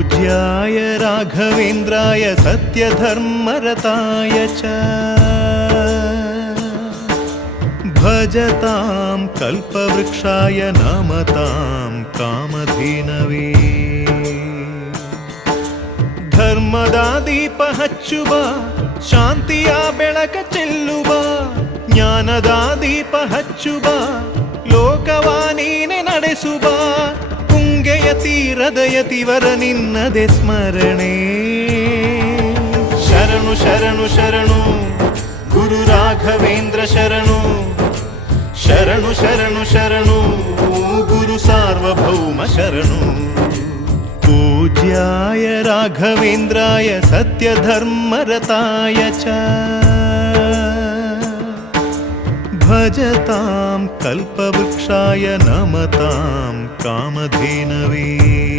पूज्याय राघवेन्द्राय सत्यधर्मरताय च भजतां कल्पवृक्षाय नमतां कामधेनवे ಧರ್ಮದ ದೀಪ ಹಚ್ಚುವ ಶಾಂತಿಯ ಬೆಳಕ ಚೆಲ್ಲುವ ಜ್ಞಾನದ ದೀಪ ಹಚ್ಚುವ ಲೋಕವ ನೀನೆ ನಡೆಸುವ ತುಂಗೆಯ ತೀರದ ಯತಿವರ ನಿನ್ನದೆ ಸ್ಮರಣೆ ಶರಣು ಶರಣು ಶರಣು ಗುರು ರಾಘವೇಂದ್ರ ಶರಣು ಶರಣು ಶರಣು ಶರಣು ಗುರು ಸಾರ್ವಭೌಮ ಶರಣು पूज्याय राघवेन्द्राय सत्यधर्मरताय च भजतां कल्पवृक्षाय नमतां कामधेनवे